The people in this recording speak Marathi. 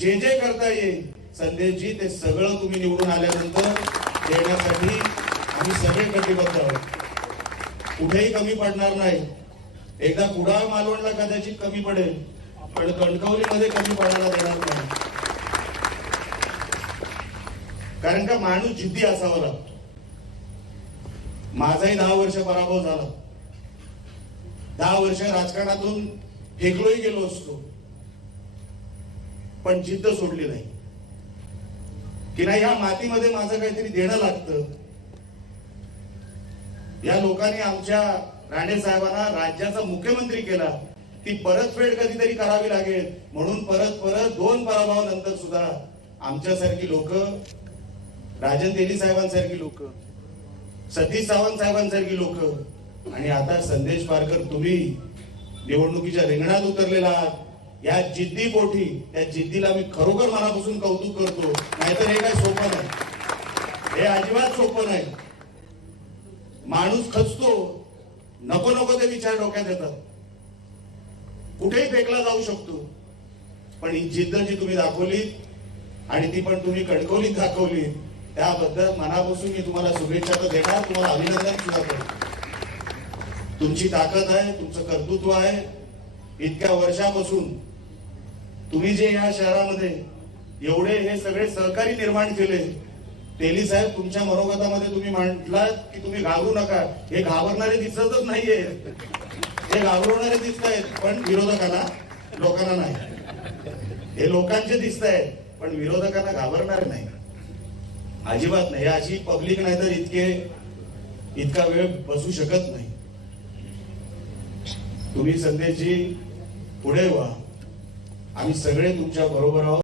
जे जे करता येईल संदेशजी ते सगळं तुम्ही निवडून आल्यानंतर देण्यासाठी आम्ही सगळे कटिबद्ध आहोत. कुठेही कमी पडणार नाही. एकदा कुडाळ मालवणला कदाचित कमी पडेल पण कणकवलीमध्ये कमी पडायला देणार नाही. कारण का माणूस जिद्दी असावा लागतो. माझाही दहा वर्ष पराभव झाला. दहा वर्ष राजकारणातून फेकलोही गेलो असतो. पण जिद्द सोडली नाही. की नाही ह्या मातीमध्ये माझं काहीतरी देणं लागतं. या लोकांनी आमच्या राणे साहेबांना राज्याचा मुख्यमंत्री केला. ती परतफेड कधीतरी करावी लागेल. म्हणून परत परत दोन पराभवानंतर सुद्धा आमच्यासारखी लोक राजन तेली साहेबांसारखी लोक सतीश सावंत साहेबांसारखी लोक आणि आता संदेश पारकर तुम्ही निवडणुकीच्या रिंगणात उतरलेला आहात. या जिद्दी पोटी त्या जिद्दीला मी खरोखर मनापासून कौतुक करतो. नाहीतर हे काय सोपं नाही. हे अजिबात सोपं नाही. माणूस खचतो. नको नको ते विचार डोक्यात येतात. कुठेही फेकला जाऊ शकतो. पण ही जिद्द जी तुम्ही दाखवली आणि ती पण तुम्ही कणकवलीत दाखवली त्याबद्दल मनापासून मी तुम्हाला शुभेच्छा तर देणार तुम्हाला अभिनंदन सुद्धा करतो. तुमची ताकद आहे तुमचं कर्तृत्व आहे. इतक्या वर्षापासून तुम्ही जे या शहरामध्ये एवढे हे सगळे सहकारी निर्माण केले तेली साहेब तुमच्या मनोगतामध्ये तुम्ही म्हटलात की तुम्ही घाबरू नका. हे घाबरणारे दिसतच नाहीये. हे घाबरवणारे दिसत आहेत पण विरोधकांना लोकांना नाही. हे लोकांचे दिसत आहेत पण विरोधकांना घाबरणार नाही. अजिबात नाही. अशी पब्लिक नाही तर इतके इतका वेळ बसू शकत नाही. तुम्ही संदेशजी पुढे व्हा. आम्ही सगळे तुमच्या बरोबर आहोत.